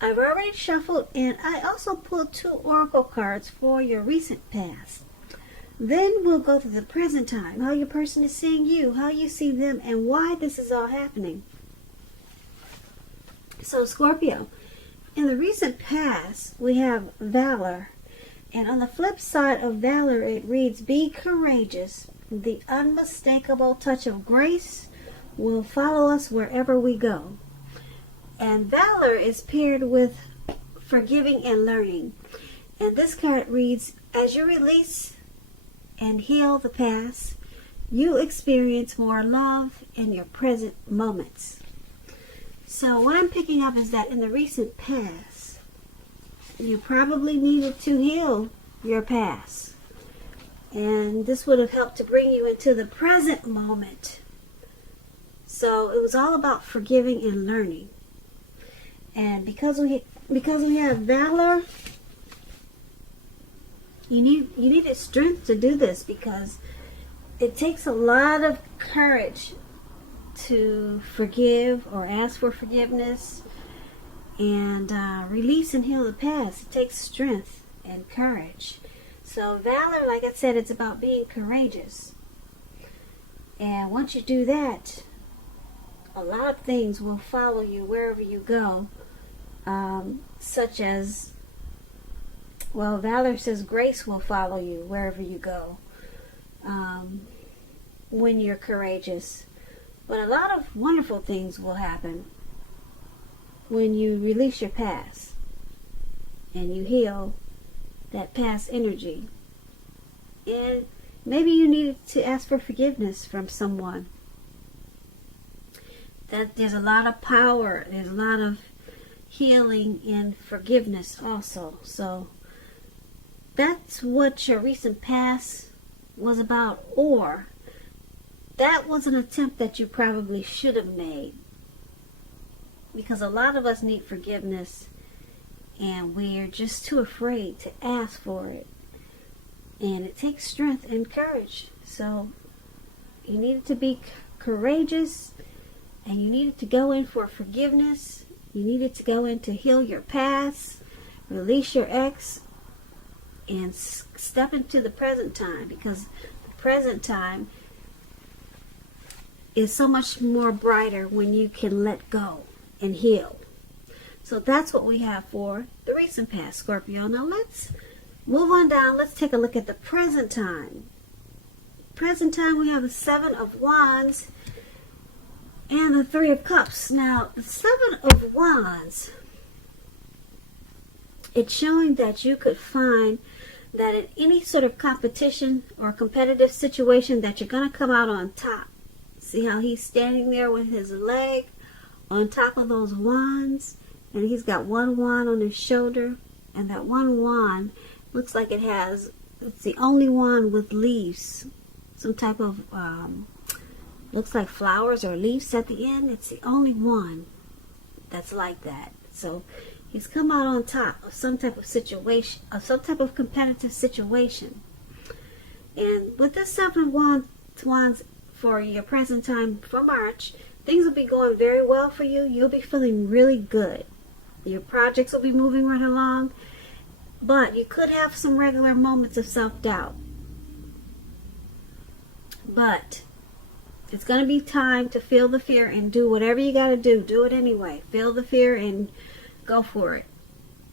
I've already shuffled, and I also pulled 2 oracle cards for your recent past. Then we'll go to the present time, how your person is seeing you, how you see them, and why this is all happening. So Scorpio, in the recent past, we have valor. And on the flip side of valor, it reads, be courageous. The unmistakable touch of grace will follow us wherever we go. And valor is paired with forgiving and learning. And this card reads, as you release and heal the past, you experience more love in your present moments. So what I'm picking up is that in the recent past, you probably needed to heal your past. And this would have helped to bring you into the present moment. So it was all about forgiving and learning. And because we have valor, you needed strength to do this, because it takes a lot of courage to forgive or ask for forgiveness and release and heal the past. It takes strength and courage. So valor, like I said, it's about being courageous. And once you do that, a lot of things will follow you wherever you go. Such as, well, valor says grace will follow you wherever you go when you're courageous. But a lot of wonderful things will happen when you release your past and you heal that past energy. And maybe you needed to ask for forgiveness from someone. That there's a lot of power, there's a lot of healing and forgiveness also. So that's what your recent past was about. Or that was an attempt that you probably should have made, because a lot of us need forgiveness and we're just too afraid to ask for it, and it takes strength and courage. So you needed to be courageous, and you needed to go in for forgiveness. You needed to go in to heal your past, release your ex, and step into the present time, because the present time is so much more brighter when you can let go and heal. So that's what we have for the recent past, Scorpio. Now let's move on down. Let's take a look at the present time. Present time, we have the 7 of Wands and the 3 of Cups. Now, the 7 of Wands, it's showing that you could find that in any sort of competition or competitive situation that you're going to come out on top. See how he's standing there with his leg on top of those wands, and he's got one wand on his shoulder, and that one wand looks like it's the only wand with leaves, some type of looks like flowers or leaves at the end. It's the only one that's like that. So he's come out on top of some type of situation, of some type of competitive situation. And with this 7 of Wands for your present time for March, things will be going very well for you. You'll be feeling really good. Your projects will be moving right along, but you could have some regular moments of self-doubt. But it's going to be time to feel the fear and do whatever you got to do. Do it anyway. Feel the fear and go for it.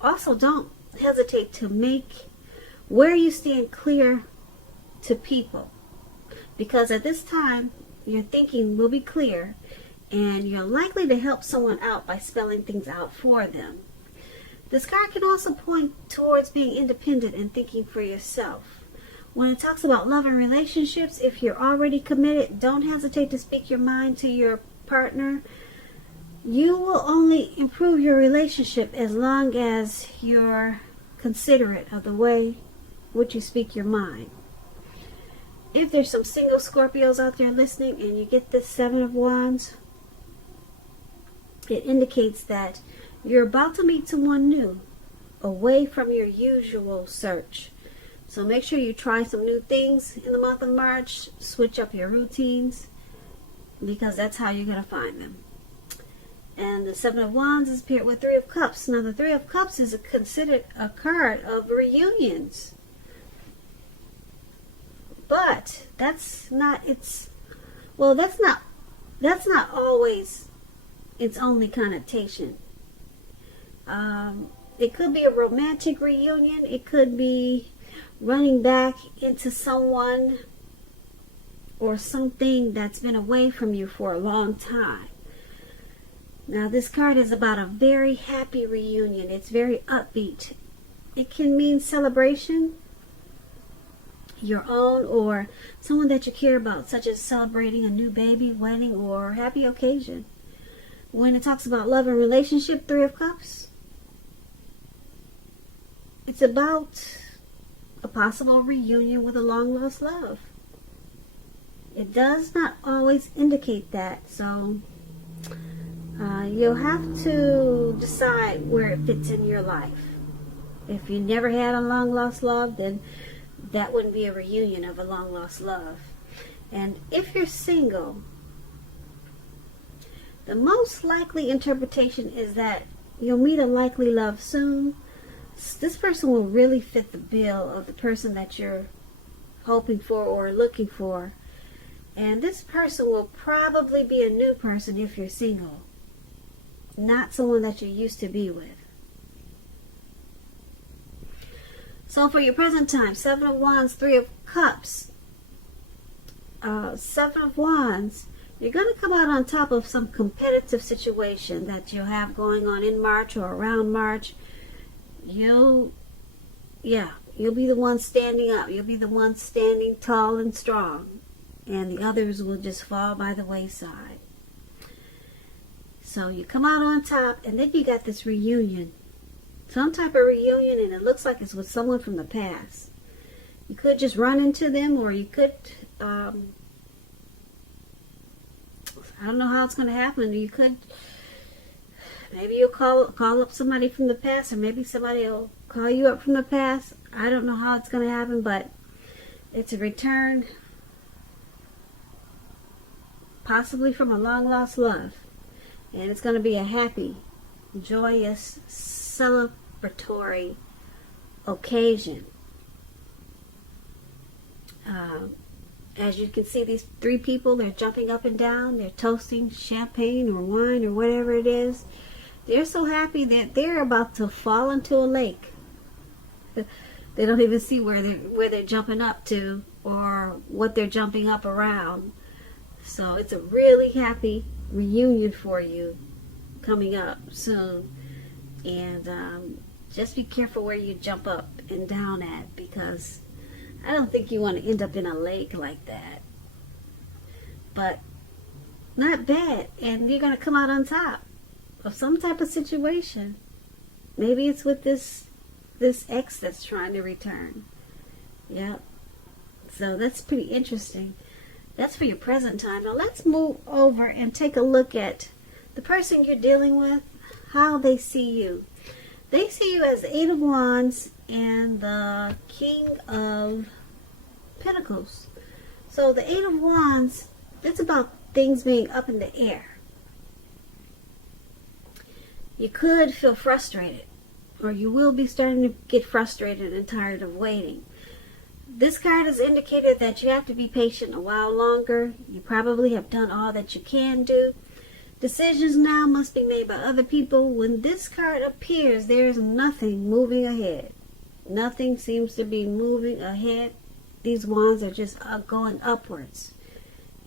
Also, don't hesitate to make where you stand clear to people, because at this time your thinking will be clear and you're likely to help someone out by spelling things out for them. This card can also point towards being independent and thinking for yourself. When it talks about love and relationships, if you're already committed, don't hesitate to speak your mind to your partner. You will only improve your relationship as long as you're considerate of the way which you speak your mind. If there's some single Scorpios out there listening and you get this 7 of Wands, it indicates that you're about to meet someone new, away from your usual search. So make sure you try some new things in the month of March. Switch up your routines, because that's how you're going to find them. And the Seven of Wands is paired with Three of Cups. Now, the Three of Cups is considered a card of reunions. But that's not that's not always its only connotation. It could be a romantic reunion. It could be running back into someone or something that's been away from you for a long time. Now, this card is about a very happy reunion. It's very upbeat. It can mean celebration, your own or someone that you care about, such as celebrating a new baby, wedding, or happy occasion. When it talks about love and relationship, Three of Cups, it's about a possible reunion with a long-lost love. It does not always indicate that, so you'll have to decide where it fits in your life. If you never had a long-lost love, then that wouldn't be a reunion of a long-lost love. And if you're single, the most likely interpretation is that you'll meet a likely love soon. This person will really fit the bill of the person that you're hoping for or looking for. And this person will probably be a new person if you're single, not someone that you used to be with. So for your present time, Seven of Wands, Three of Cups. Seven of Wands, you're going to come out on top of some competitive situation that you'll have going on in March or around March. You'll be the one standing up. You'll be the one standing tall and strong. And the others will just fall by the wayside. So you come out on top, and then you got this reunion. Some type of reunion, and it looks like it's with someone from the past. You could just run into them, or you could, I don't know how it's going to happen. You could, maybe you'll call up somebody from the past, or maybe somebody will call you up from the past. I don't know how it's going to happen, but it's a return, possibly from a long-lost love. And it's going to be a happy, joyous, celebratory occasion. As you can see, these three people, they're jumping up and down. They're toasting champagne or wine or whatever it is. They're so happy that they're about to fall into a lake. They don't even see where they're jumping up to or what they're jumping up around. So it's a really happy reunion for you coming up soon. And just be careful where you jump up and down at, because I don't think you want to end up in a lake like that. But not bad. And you're going to come out on top of some type of situation. Maybe it's with this ex that's trying to return. Yep. So that's pretty interesting. That's for your present time. Now let's move over and take a look at the person you're dealing with, how they see you. They see you as the Eight of Wands and the King of Pentacles. So the Eight of Wands, it's about things being up in the air. You could feel frustrated, or you will be starting to get frustrated and tired of waiting. This card has indicated that you have to be patient a while longer. You probably have done all that you can do. Decisions now must be made by other people. When this card appears, there is nothing moving ahead. Nothing seems to be moving ahead. These wands are just going upwards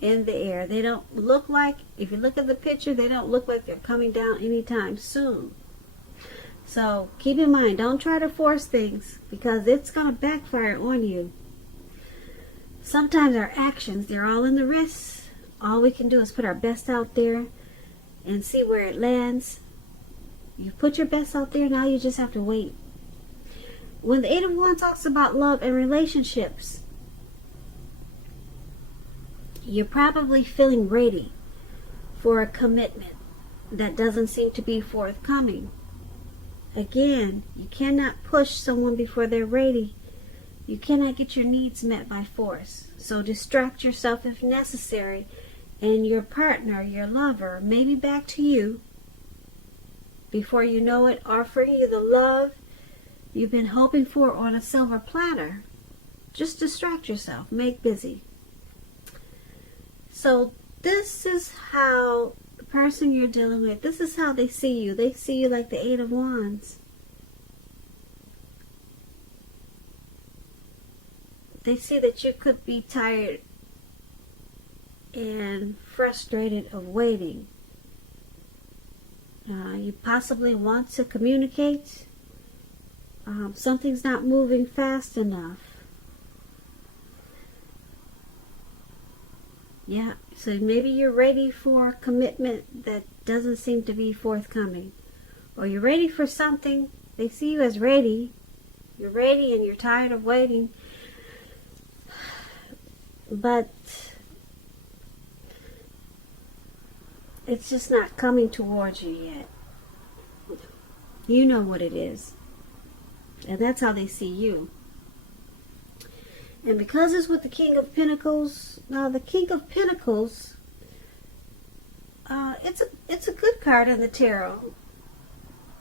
in the air. They don't look like, if you look at the picture, they don't look like they're coming down anytime soon. So keep in mind, don't try to force things, because it's going to backfire on you. Sometimes our actions, they're all in the wrists. All we can do is put our best out there and see where it lands. You put your best out there, now you just have to wait. When the Eight of Wands talks about love and relationships, you're probably feeling ready for a commitment that doesn't seem to be forthcoming. Again, you cannot push someone before they're ready. You cannot get your needs met by force. So distract yourself if necessary, and your partner, your lover, may be back to you before you know it, offering you the love you've been hoping for on a silver platter. Just distract yourself. Make busy. So this is how the person you're dealing with, this is how they see you. They see you like the Eight of Wands. They see that you could be tired and frustrated of waiting. You possibly want to communicate. Something's not moving fast enough. Yeah, so maybe you're ready for commitment that doesn't seem to be forthcoming. Or you're ready for something. They see you as ready. You're ready and you're tired of waiting. But it's just not coming towards you yet. You know what it is. And that's how they see you. And because it's with the King of Pentacles, now the King of Pentacles, it's a good card in the tarot,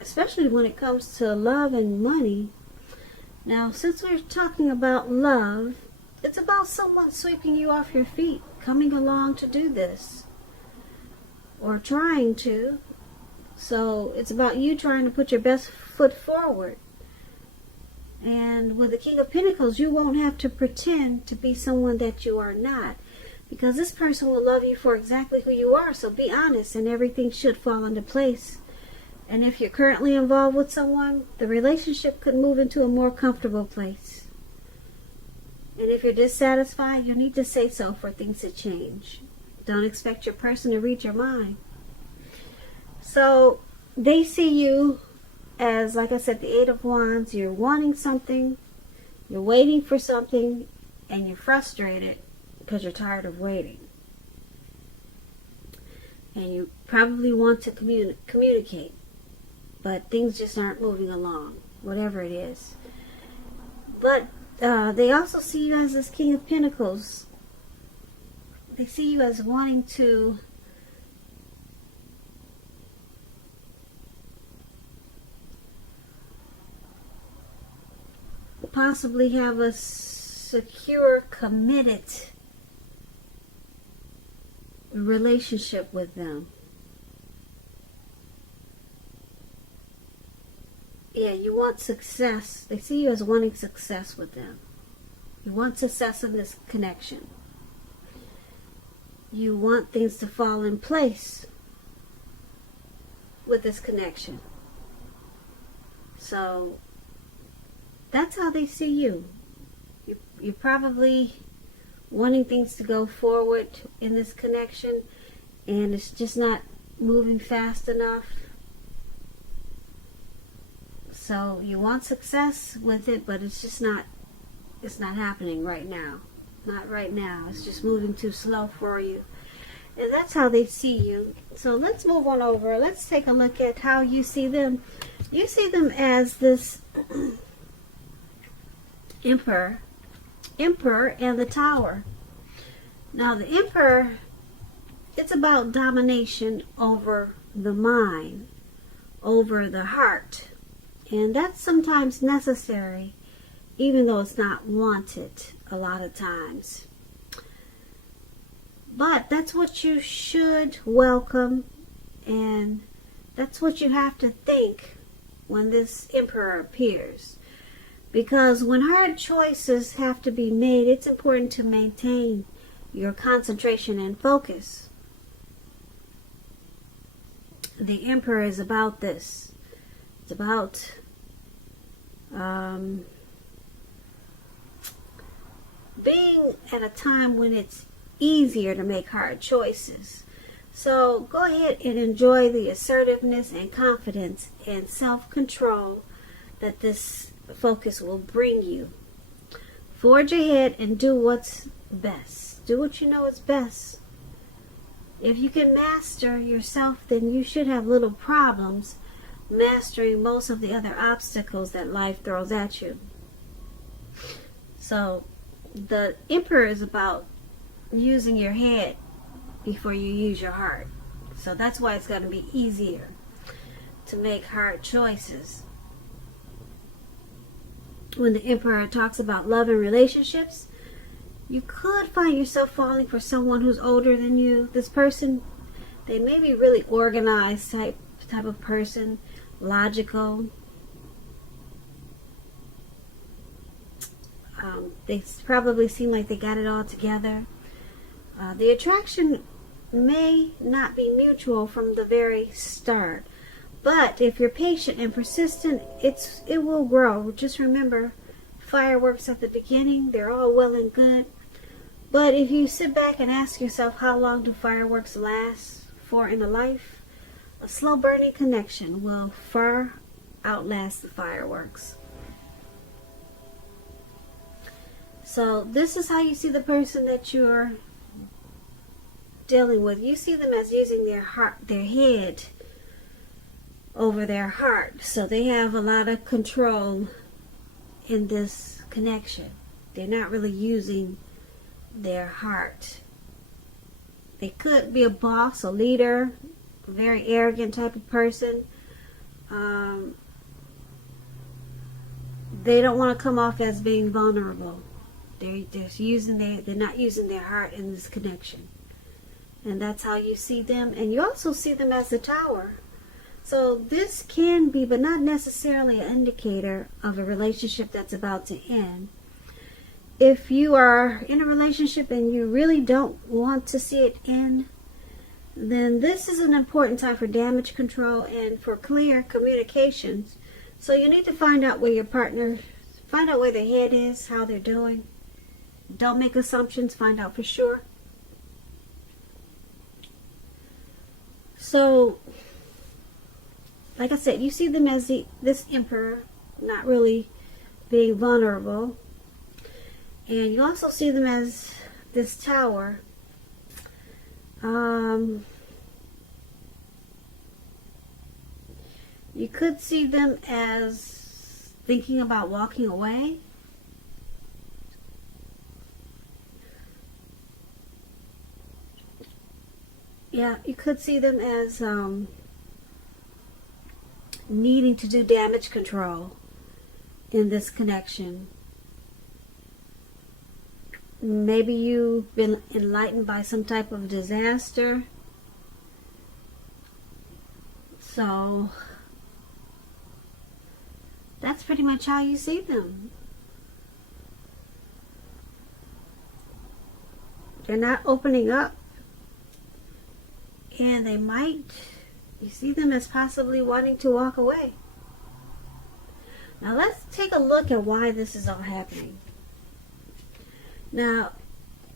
especially when it comes to love and money. Now, since we're talking about love, it's about someone sweeping you off your feet, coming along to do this, or trying to. So it's about you trying to put your best foot forward. And with the King of Pentacles, you won't have to pretend to be someone that you are not, because this person will love you for exactly who you are. So be honest and everything should fall into place. And if you're currently involved with someone, the relationship could move into a more comfortable place. And if you're dissatisfied, you need to say so for things to change. Don't expect your person to read your mind. So they see you as, like I said, the Eight of Wands. You're wanting something, you're waiting for something, and you're frustrated because you're tired of waiting. And you probably want to communicate, but things just aren't moving along, whatever it is. But they also see you as this King of Pentacles. They see you as wanting to possibly have a secure, committed relationship with them. Yeah, you want success. They see you as wanting success with them. You want success in this connection. You want things to fall in place with this connection. So that's how they see you. You're probably wanting things to go forward in this connection, and it's just not moving fast enough. So you want success with it, but it's just not, it's not happening right now. Not right now. It's just moving too slow for you. And that's how they see you. So let's move on over. Let's take a look at how you see them. You see them as this Emperor and the Tower. Now the Emperor, it's about domination over the mind, over the heart. And that's sometimes necessary, even though it's not wanted a lot of times. But that's what you should welcome, and that's what you have to think when this Emperor appears. Because when hard choices have to be made, it's important to maintain your concentration and focus. The Emperor is about this. It's about being at a time when it's easier to make hard choices. So go ahead and enjoy the assertiveness and confidence and self-control that this focus will bring you. Forge ahead and do what's best. Do what you know is best. If you can master yourself, then you should have little problems mastering most of the other obstacles that life throws at you. So the Emperor is about using your head before you use your heart. So that's why it's going to be easier to make hard choices. When the Emperor talks about love and relationships, you could find yourself falling for someone who's older than you. This person, they may be really organized type of person, logical. They probably seem like they got it all together. The attraction may not be mutual from the very start, but if you're patient and persistent, it will grow. Just remember, fireworks at the beginning, they're all well and good, but if you sit back and ask yourself, how long do fireworks last for in a life? A slow burning connection will far outlast the fireworks. So this is how you see the person that you're dealing with. You see them as using their head over their heart. So they have a lot of control in this connection. They're not really using their heart. They could be a boss, a leader, a very arrogant type of person. They don't want to come off as being vulnerable. They're not using their heart in this connection. And that's how you see them. And you also see them as the Tower. So this can be, but not necessarily, an indicator of a relationship that's about to end. If you are in a relationship and you really don't want to see it end, then this is an important time for damage control and for clear communications. So you need to find out where your partner, find out where their head is, how they're doing. Don't make assumptions, find out for sure. So, like I said, you see them as this Emperor, not really being vulnerable. And you also see them as this Tower. You could see them as thinking about walking away. Yeah, you could see them as needing to do damage control in this connection. Maybe you've been enlightened by some type of disaster. So that's pretty much how you see them. They're not opening up. And they might, you see them as possibly wanting to walk away. Now let's take a look at why this is all happening. Now,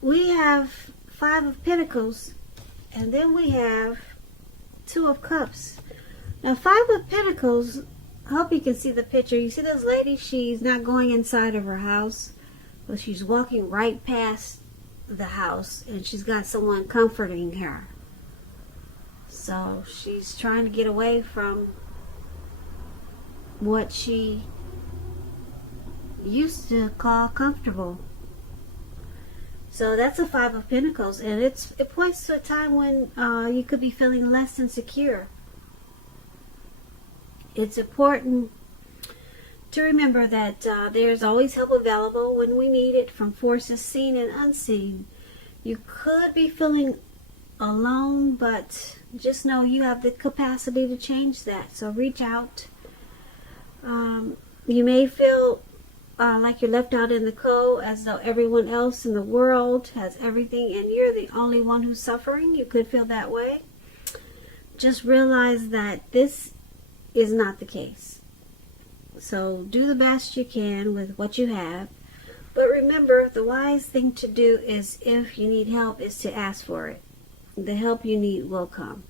we have 5 of Pentacles, and then we have 2 of Cups. Now, 5 of Pentacles, I hope you can see the picture. You see this lady, she's not going inside of her house, but she's walking right past the house, and she's got someone comforting her. So she's trying to get away from what she used to call comfortable. So that's a 5 of Pentacles, and it points to a time when you could be feeling less than secure. It's important to remember that there's always help available when we need it from forces seen and unseen. You could be feeling alone, but just know you have the capacity to change that. So reach out. You may feel like you're left out in the cold, as though everyone else in the world has everything and you're the only one who's suffering. You could feel that way. Just realize that this is not the case. So do the best you can with what you have. But remember, the wise thing to do is, if you need help, is to ask for it. The help you need will come.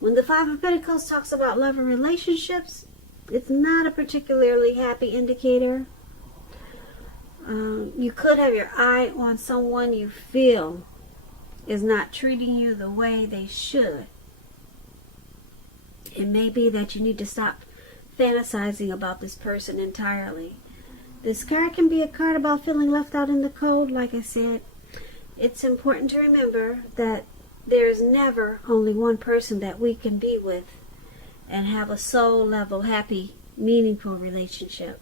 When the 5 of Pentacles talks about love and relationships, it's not a particularly happy indicator. You could have your eye on someone you feel is not treating you the way they should. It may be that you need to stop fantasizing about this person entirely. This card can be a card about feeling left out in the cold. Like I said, it's important to remember that there is never only one person that we can be with. and have a soul level, happy, meaningful relationship.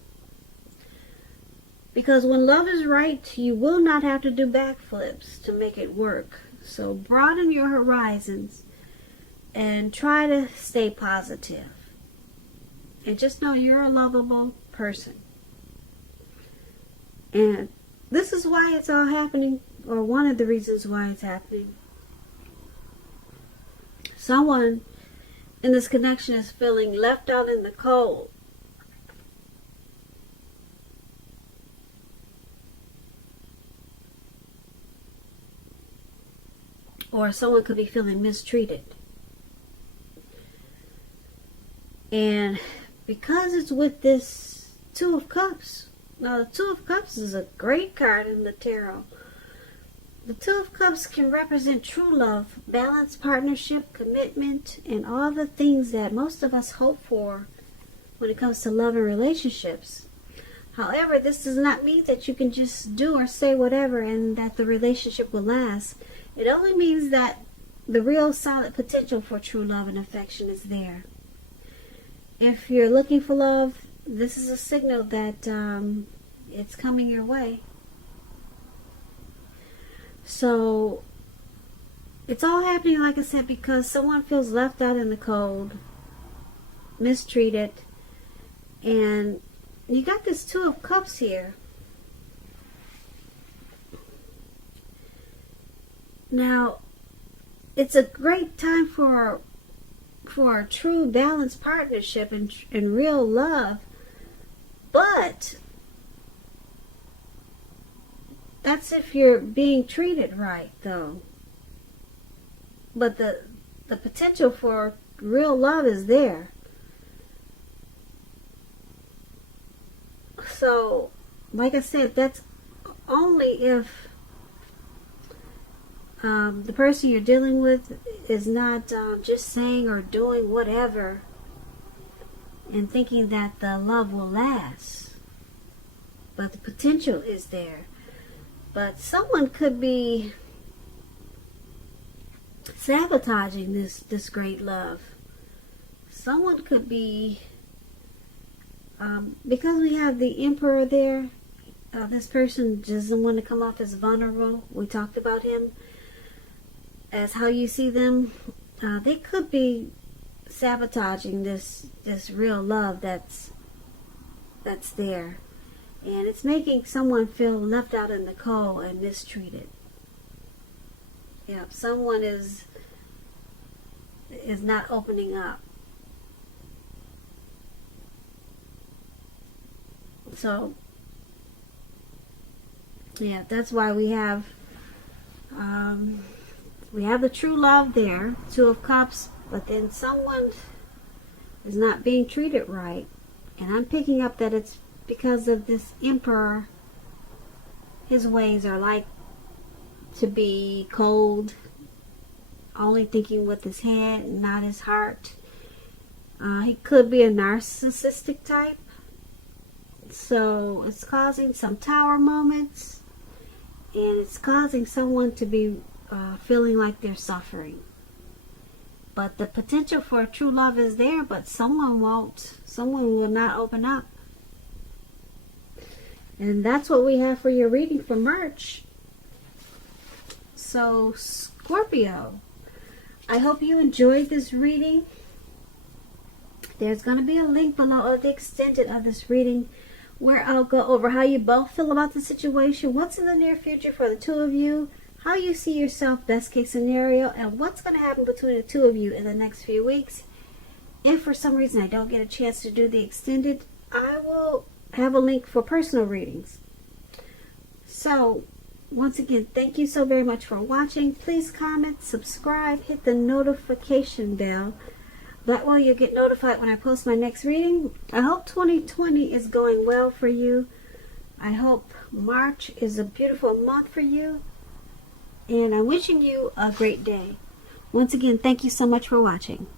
Because when love is right, you will not have to do backflips to make it work. So broaden your horizons and try to stay positive. And just know you're a lovable person. And this is why it's all happening, or one of the reasons why it's happening. Someone in this connection is feeling left out in the cold. Or someone could be feeling mistreated. And because it's with this Two of Cups. Now, the Two of Cups is a great card in the tarot. The Two of Cups can represent true love, balanced partnership, commitment, and all the things that most of us hope for when it comes to love and relationships. However, this does not mean that you can just do or say whatever and that the relationship will last. It only means that the real solid potential for true love and affection is there. If you're looking for love, this is a signal that it's coming your way. So, it's all happening, like I said, because someone feels left out in the cold, mistreated, and you got this Two of Cups here. Now, it's a great time for a true balanced partnership and real love, but that's if you're being treated right, though. But the potential for real love is there. So, like I said, that's only if the person you're dealing with is not just saying or doing whatever and thinking that the love will last. But the potential is there. But someone could be sabotaging this great love. Someone could be, because we have the Emperor there, this person doesn't want to come off as vulnerable. We talked about him as how you see them. They could be sabotaging this real love that's there. And it's making someone feel left out in the cold and mistreated. Yeah, someone is not opening up. So, yeah, that's why we have the true love there, Two of Cups, but then someone is not being treated right. And I'm picking up that it's because of this Emperor. His ways are like to be cold, only thinking with his head, not his heart. He could be a narcissistic type. So it's causing some tower moments, and it's causing someone to be feeling like they're suffering. But the potential for true love is there, but someone will not open up. And that's what we have for your reading for March. So, Scorpio, I hope you enjoyed this reading. There's going to be a link below of the extended of this reading where I'll go over how you both feel about the situation, what's in the near future for the two of you, how you see yourself, best case scenario, and what's going to happen between the two of you in the next few weeks. If for some reason I don't get a chance to do the extended, I will have a link for personal readings. So, once again, thank you so very much for watching. Please comment, subscribe, hit the notification bell. That way you'll get notified when I post my next reading. I hope 2020 is going well for you. I hope March is a beautiful month for you. And I'm wishing you a great day. Once again, thank you so much for watching.